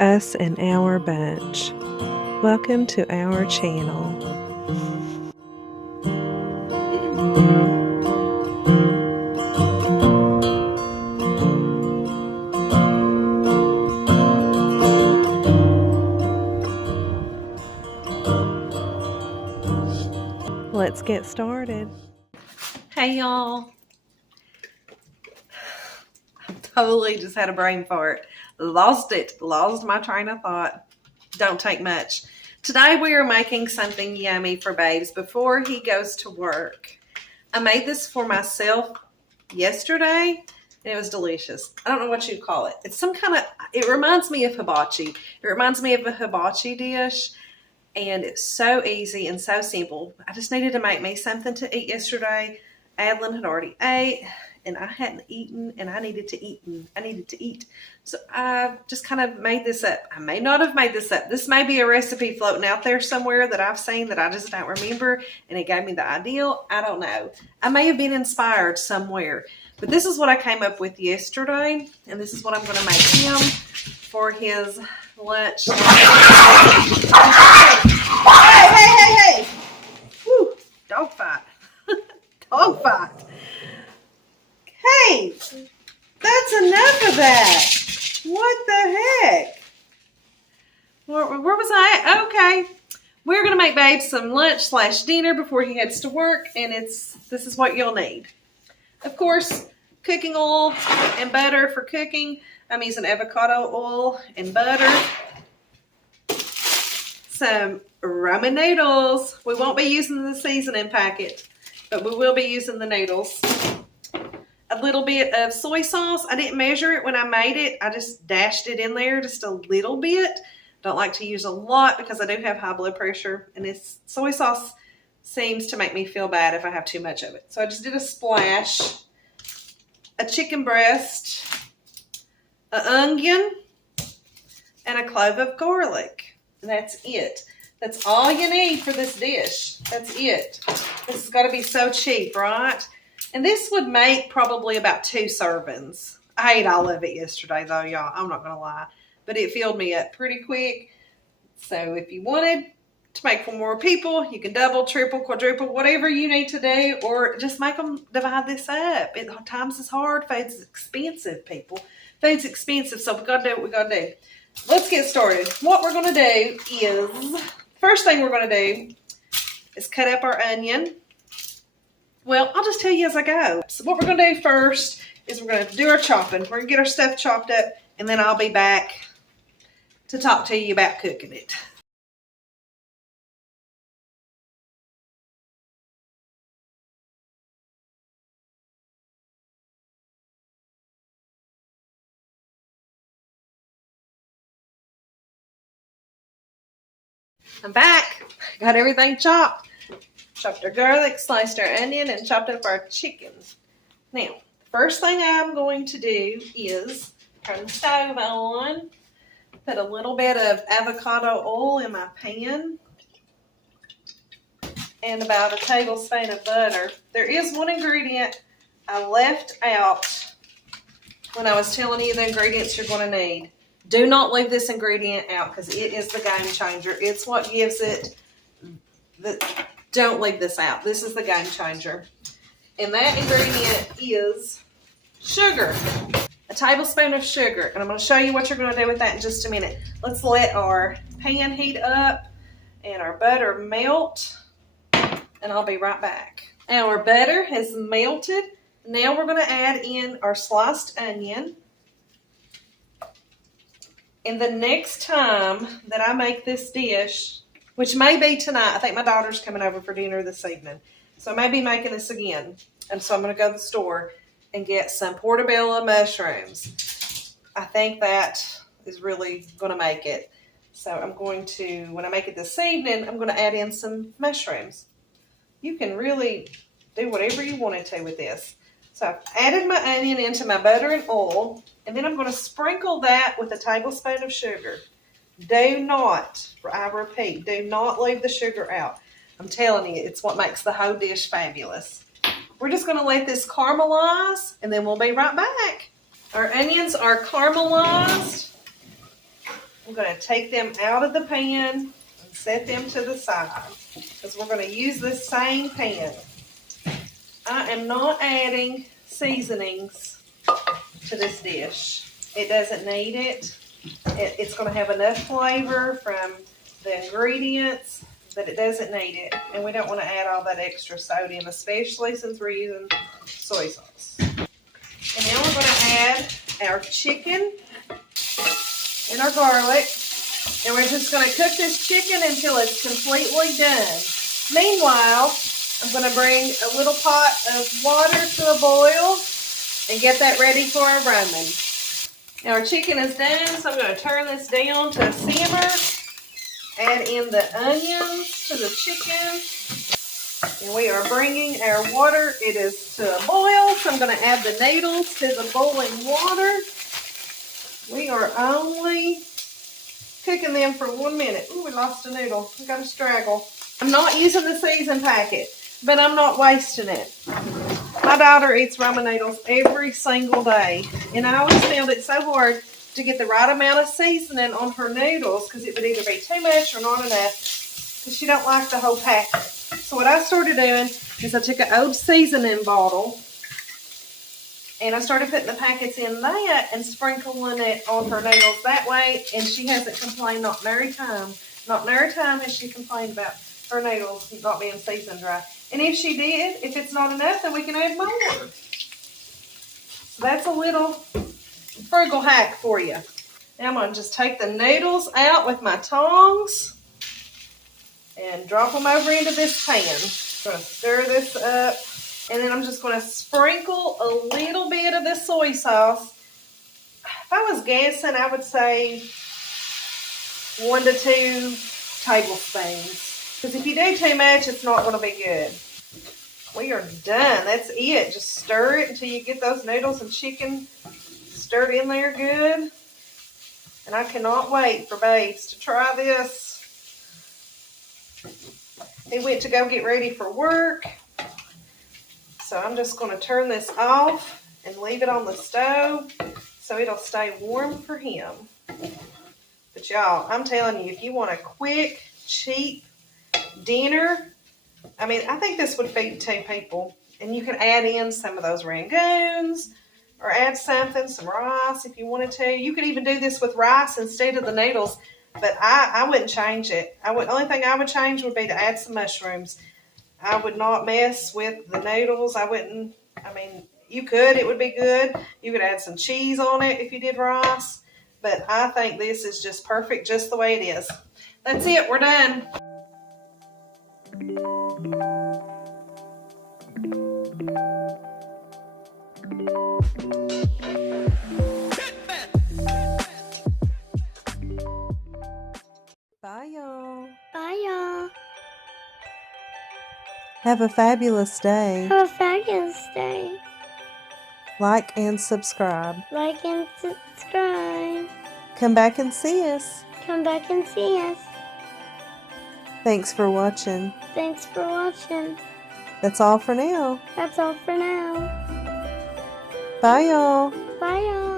us and our bunch. Welcome to our channel. Let's get started. Hey y'all. Totally just had a brain fart. Lost my train of thought. Don't take much. Today we are making something yummy for Babes before he goes to work. I made this for myself yesterday and it was delicious. I don't know what you'd call it. It's some kind of, it reminds me of hibachi. It reminds me of a hibachi dish and it's so easy and so simple. I just needed to make me something to eat yesterday. Adlin had already ate and I hadn't eaten and I needed to eat. So I just kind of made this up. I may not have made this up. This may be a recipe floating out there somewhere that I've seen that I just don't remember and it gave me the ideal. I don't know. I may have been inspired somewhere, but this is what I came up with yesterday and this is what I'm going to make him for his lunch. Hey. Whew, dog fight. Dog fight. Hey, that's enough of that. What the heck? Where was I at? Okay. We're going to make Babe some lunch/dinner before he heads to work, and this is what you'll need. Of course, cooking oil and butter for cooking. I'm using avocado oil and butter. Some Roman noodles. We won't be using the seasoning packet, but we will be using the noodles. A little bit of soy sauce. I didn't measure it when I made it. I just dashed it in there just a little bit. Don't like to use a lot because I do have high blood pressure. And this soy sauce seems to make me feel bad if I have too much of it. So I just did a splash. A chicken breast. An onion. And a clove of garlic. And that's it. That's all you need for this dish. That's it. This has got to be so cheap, right? And this would make probably about 2 servings. I ate all of it yesterday though, y'all. I'm not going to lie. But it filled me up pretty quick. So if you wanted to make for more people, you can double, triple, quadruple, whatever you need to do. Or just make them divide this up. Times is hard. Food's expensive, people. Food's expensive. So we got to do what we got to do. Let's get started. What we're going to do is, first thing we're going to do is cut up our onion. Well, I'll just tell you as I go. So what we're going to do first is we're going to do our chopping. We're going to get our stuff chopped up, and then I'll be back to talk to you about cooking it. I'm back. Got everything chopped. Chopped our garlic, sliced our onion, and chopped up our chicken. Now, the first thing I'm going to do is turn the stove on, put a little bit of avocado oil in my pan, and about a tablespoon of butter. There is one ingredient I left out when I was telling you the ingredients you're going to need. Do not leave this ingredient out because it is the game changer. It's what gives it don't leave this out. This is the game changer. And that ingredient is sugar. A tablespoon of sugar. And I'm going to show you what you're going to do with that in just a minute. Let's let our pan heat up and our butter melt. And I'll be right back. Our butter has melted. Now we're going to add in our sliced onion. And the next time that I make this dish, which may be tonight, I think my daughter's coming over for dinner this evening. So I may be making this again. And so I'm going to go to the store and get some portobello mushrooms. I think that is really going to make it. So I'm going to, when I make it this evening, I'm going to add in some mushrooms. You can really do whatever you wanted to with this. So I've added my onion into my butter and oil, and then I'm going to sprinkle that with a tablespoon of sugar. Do not, I repeat, do not leave the sugar out. I'm telling you, it's what makes the whole dish fabulous. We're just going to let this caramelize, and then we'll be right back. Our onions are caramelized. I'm going to take them out of the pan and set them to the side because we're going to use this same pan. I am not adding seasonings to this dish. It doesn't need it. It's going to have enough flavor from the ingredients that it doesn't need it. And we don't want to add all that extra sodium, especially since we're using soy sauce. And now we're going to add our chicken and our garlic. And we're just going to cook this chicken until it's completely done. Meanwhile, I'm going to bring a little pot of water to a boil and get that ready for our Roman. Now our chicken is done, so I'm going to turn this down to a simmer. Add in the onions to the chicken. And we are bringing our water. It is to a boil, so I'm going to add the noodles to the boiling water. We are only cooking them for 1 minute. Ooh, we lost a noodle. We got a straggle. I'm not using the season packet, but I'm not wasting it. My daughter eats ramen noodles every single day, and I always found it so hard to get the right amount of seasoning on her noodles because it would either be too much or not enough because she don't like the whole packet. So what I started doing is I took an old seasoning bottle and I started putting the packets in that and sprinkling it on her noodles that way, and she hasn't complained not nary time. Not nary time has she complained about her noodles not being seasoned right. And if she did, if it's not enough, then we can add more. So that's a little frugal hack for you. Now I'm going to just take the noodles out with my tongs and drop them over into this pan. I'm going to stir this up. And then I'm just going to sprinkle a little bit of this soy sauce. If I was guessing, I would say 1 to 2 tablespoons. Because if you do too much, it's not going to be good. We are done. That's it. Just stir it until you get those noodles and chicken stirred in there good. And I cannot wait for Babes to try this. He went to go get ready for work. So I'm just going to turn this off and leave it on the stove so it'll stay warm for him. But y'all, I'm telling you, if you want a quick, cheap dinner, I mean, I think this would feed 2 people. And you can add in some of those rangoons or add something, some rice if you wanted to. You could even do this with rice instead of the noodles, but I wouldn't change it. The only thing I would change would be to add some mushrooms. I would not mess with the noodles. I mean, you could. It would be good. You could add some cheese on it if you did rice. But I think this is just perfect just the way it is. That's it. We're done. Bye, y'all. Bye, y'all. Have a fabulous day. Have a fabulous day. Like and subscribe. Like and subscribe. Come back and see us. Come back and see us. Thanks for watching. Thanks for watching. That's all for now. That's all for now. Bye, y'all. Bye, y'all.